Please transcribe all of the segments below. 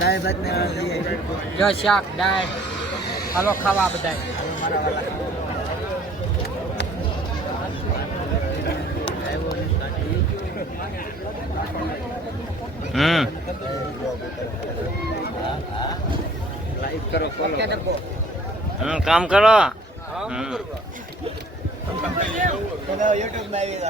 દાળ ભાત ને જો શાક દાળ હાલો ખાવા બધા મારા વાલા હમ. લાઈક કરો ફોલો હમ કામ કરો? હમ. યુટ્યુબમાં આવી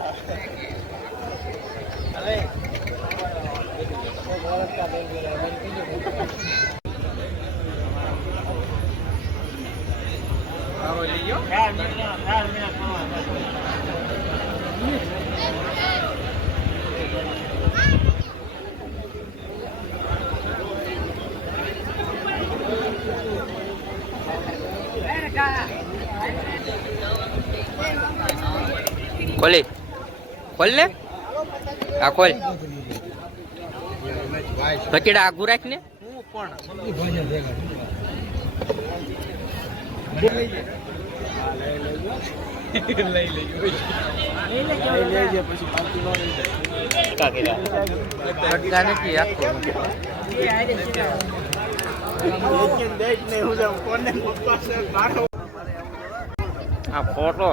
ખોલી ખોલ ને આ ખોલ ભચડા આગું રાખ ને આ ફોટો.